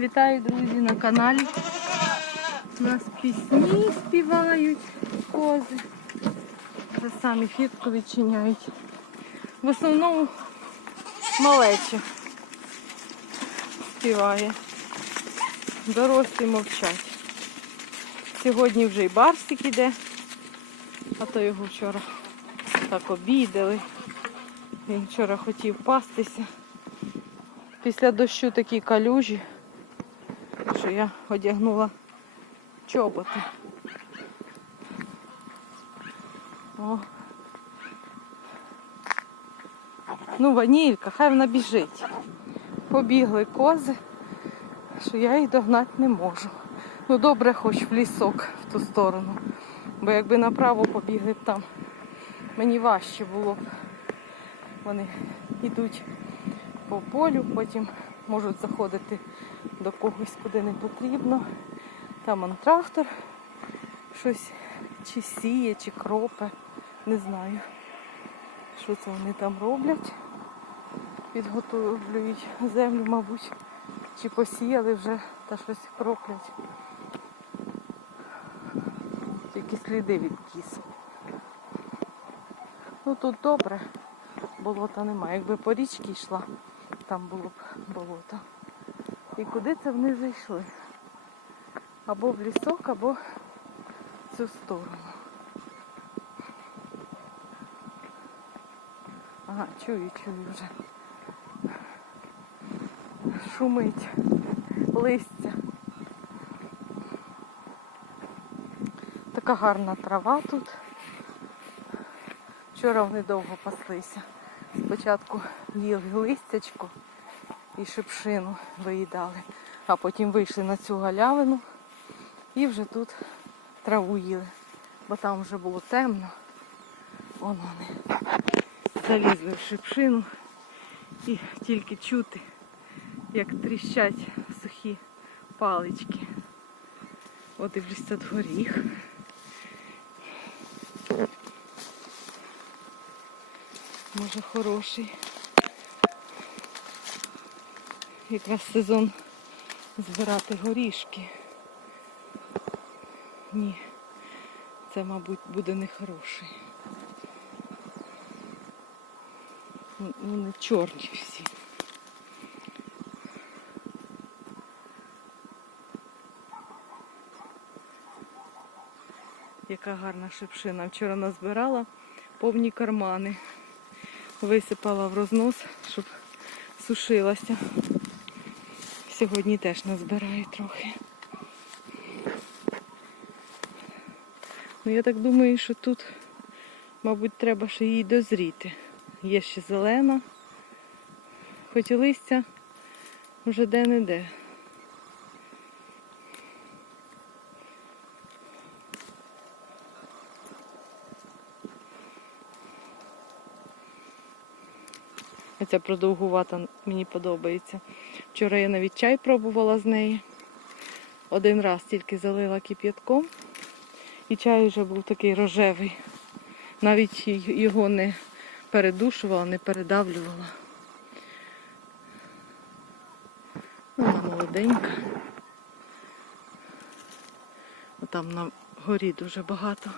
Вітаю, друзі, на каналі. У нас пісні співають кози. Це самі фіртку відчиняють. В основному малече співає. Дорослі мовчать. Сьогодні вже і барсик іде, а то його вчора так обідали. Він вчора хотів пастися. Після дощу такі калюжі, що я одягнула чоботи. О. Ну, ванілька, хай вона біжить. Побігли кози, що я їх догнати не можу. Ну добре, хоч в лісок в ту сторону. Бо якби направо побігли б там, мені важче було б. Вони йдуть по полю, потім можуть заходити до когось, куди не потрібно. Там он трактор щось чи сіє, чи кропе, не знаю, що це вони там роблять. Підготовлюють землю, мабуть, чи посіяли вже та щось кроплять. Тільки сліди від кіз. Ну тут добре, болота немає. Якби по річці йшла, там було б болото. І куди це вони зайшли? Або в лісок, або в цю сторону. Ага, чую, чую вже. Шумить листя. Така гарна трава тут. Вчора вони довго паслися. Спочатку їли листячко і шипшину виїдали, а потім вийшли на цю галявину і вже тут траву їли, бо там вже було темно. Вон вони залізли в шипшину і тільки чути, як тріщать сухі палички. От дивлюсь, тут горіх. Може хороший. Якраз сезон збирати горішки. Ні, це, мабуть, буде нехороший. Ну, Вони чорні всі. Яка гарна шипшина. Вчора назбирала повні кармани. Висипала в рознос, щоб сушилася. Сьогодні теж назбираю трохи. Ну, я так думаю, що тут, мабуть, треба ще їй дозріти. Є ще зелена, хоч і листя вже де-не-де. Ця продовгувата мені подобається. Вчора я навіть чай пробувала з неї. Один раз тільки залила кип'ятком. І чай вже був такий рожевий. Навіть його не передушувала, не передавлювала. Вона молоденька. Там на горі дуже багато.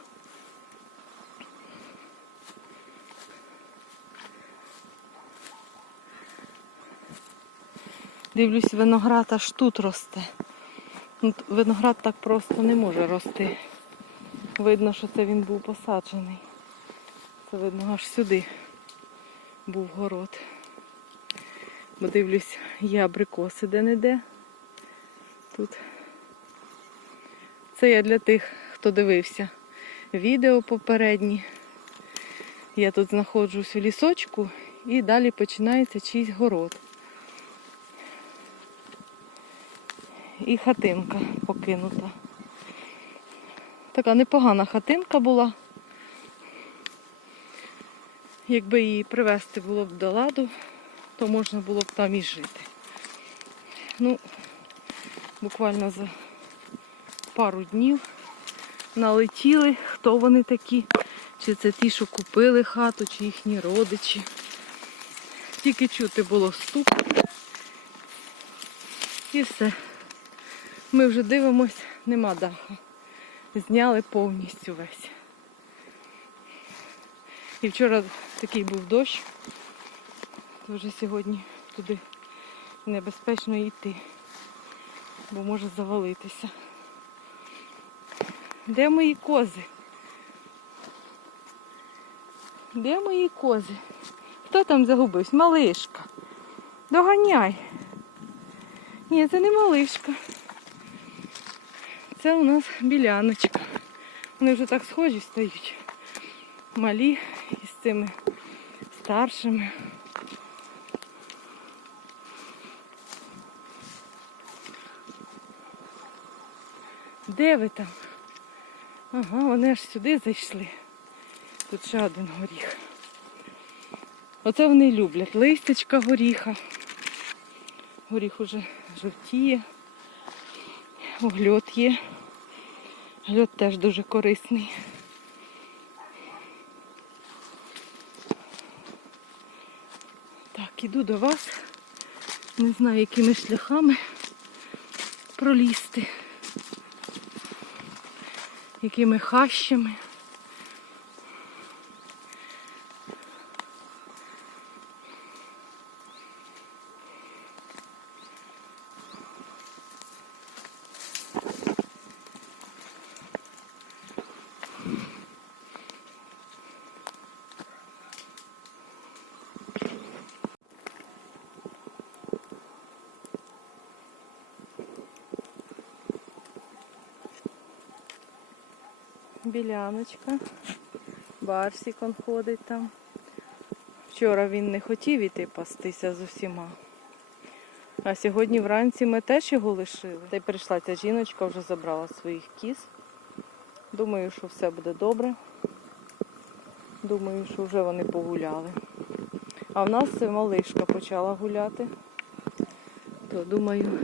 Дивлюсь, виноград аж тут росте. Ну, Виноград так просто не може рости. Видно, що це він був посаджений. Це видно аж сюди був город. Бо дивлюсь, є абрикоси де-не-де. Тут. Це я для тих, хто дивився відео попередні. Я тут знаходжусь у лісочку і далі починається чийсь город. І хатинка покинута. Така непогана хатинка була. Якби її привезти було б до ладу, то можна було б там і жити. Ну, буквально за пару днів налетіли, хто вони такі, чи це ті, що купили хату, чи їхні родичі. Тільки чути було стук. І все. Ми вже дивимось, нема даху. Зняли повністю весь. І вчора такий був дощ, то вже сьогодні туди небезпечно йти, бо може завалитися. Де мої кози? Де мої кози? Хто там загубився? Малишка. Доганяй. Ні, це не малишка. Це у нас біляночка. Вони вже так схожі стають. Малі із цими старшими. Де ви там? Ага, вони аж сюди зайшли. Тут ще один горіх. Оце вони люблять. Листячка горіха. Горіх уже жовтіє. Угльот є. Гльот теж дуже корисний. Так, іду до вас. Не знаю, якими шляхами пролізти. Якими хащами. Біляночка. Барсік он ходить там. Вчора він не хотів іти пастися з усіма. А сьогодні вранці ми теж його лишили. Та й прийшла ця жіночка, вже забрала своїх кіз. Думаю, що все буде добре. Думаю, що вже вони погуляли. А в нас малишка почала гуляти. То думаю,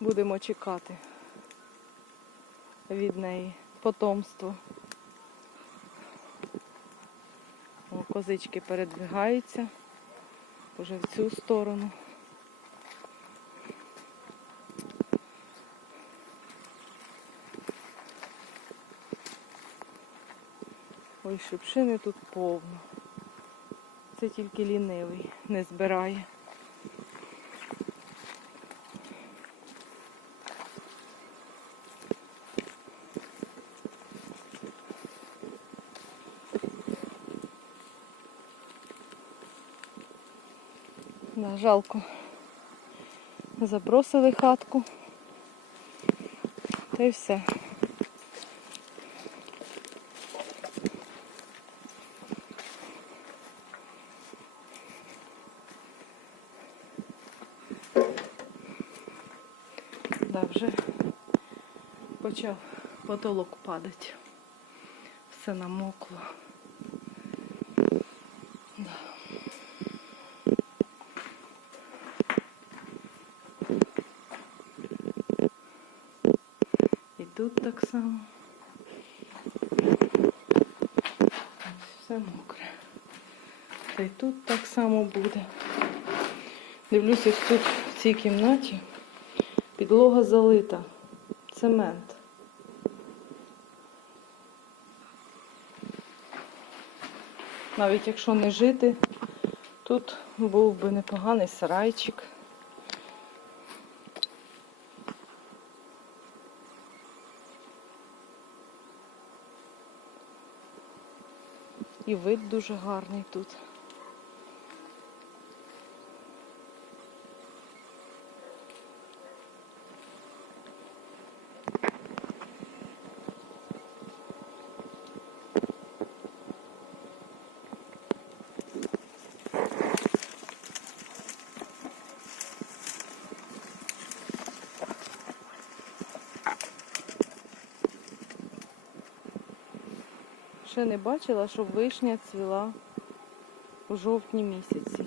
будемо чекати від неї потомство. О, козички передвигаються вже в цю сторону. Ой, шипшини тут повно. Це тільки лінивий не збирає. Жалко. Забросили хатку. Та й все. Да, вже почав потолок падати. Все намокло. І тут так само. Все мокре. Та й тут так само буде. Дивлюся, тут в цій кімнаті підлога залита. Цемент. Навіть якщо не жити, тут був би непоганий сарайчик. І вид дуже гарний тут. Ще не бачила, щоб вишня цвіла у жовтні місяці.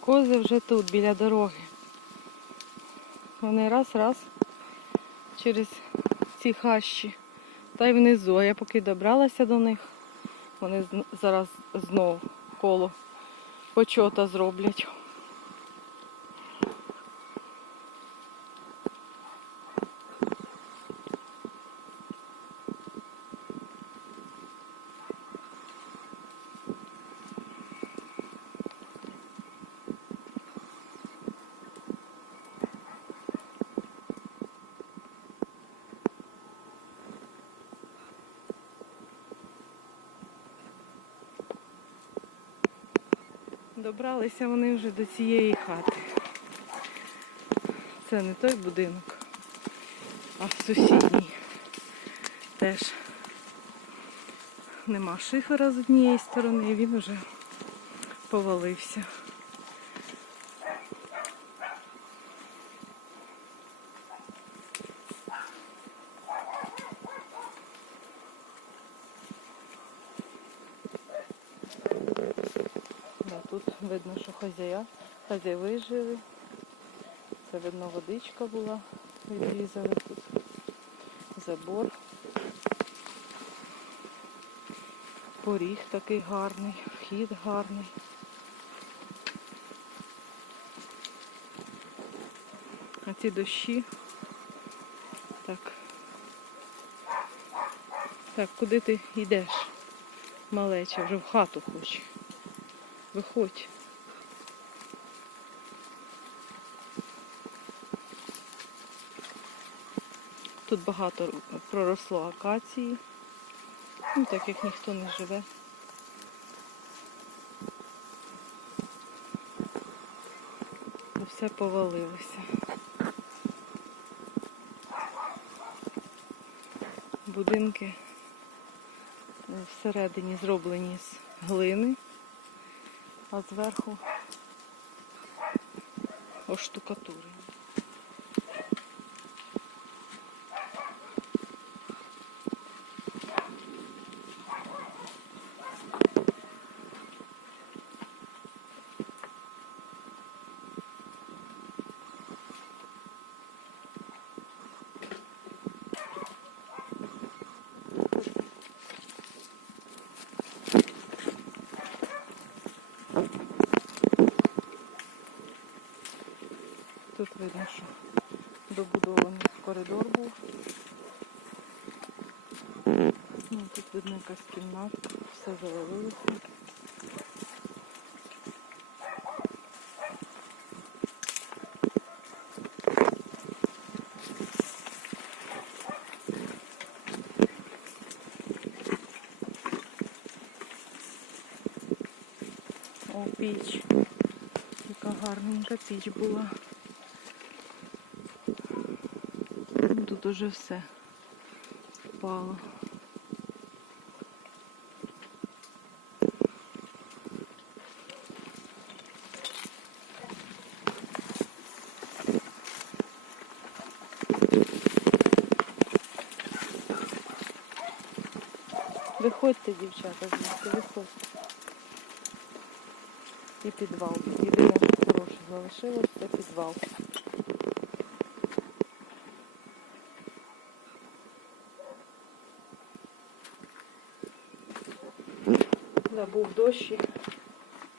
Кози вже тут, біля дороги. Вони раз-раз через ці хащі. Та й внизу. А я поки добралася до них, вони зараз знов коло почота зроблять. Добралися вони вже до цієї хати. Це не той будинок, а сусідній. Теж нема шифера з однієї сторони, і він вже повалився. Да, тут видно, що хазяя, хазяєви жили. Це видно водичка була, відрізали тут забор. Поріг такий гарний, вхід гарний. А ці дощі. Так. Так, куди ти йдеш? Малеча, вже в хату хоче. Виходь. Тут багато проросло акації. Ну, так як ніхто не живе. То все повалилося. Будинки е, всередині зроблені з глини а зверху оштукатурені. Тут видно, що добудований коридор був. Ну, тут видно якась кімнатка, все завалилося. О, піч. Яка гарненька піч була. Ну, Тут уже все впало. Виходьте, дівчата, звідси, виходьте. І підвал. Єдине, хороше залишилось, це підвал. Да, був дощ,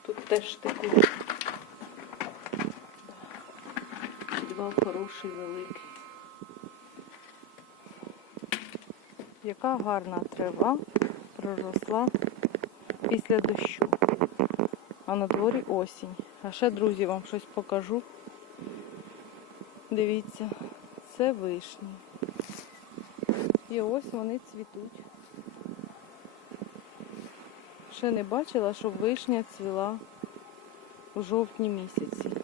тут теж текло. Підвал хороший, великий. Яка гарна трава проросла після дощу. А на дворі осінь. А ще, друзі, вам щось покажу. Дивіться, це вишні. І ось вони цвітуть. Ще не бачила, щоб вишня цвіла у жовтні місяці.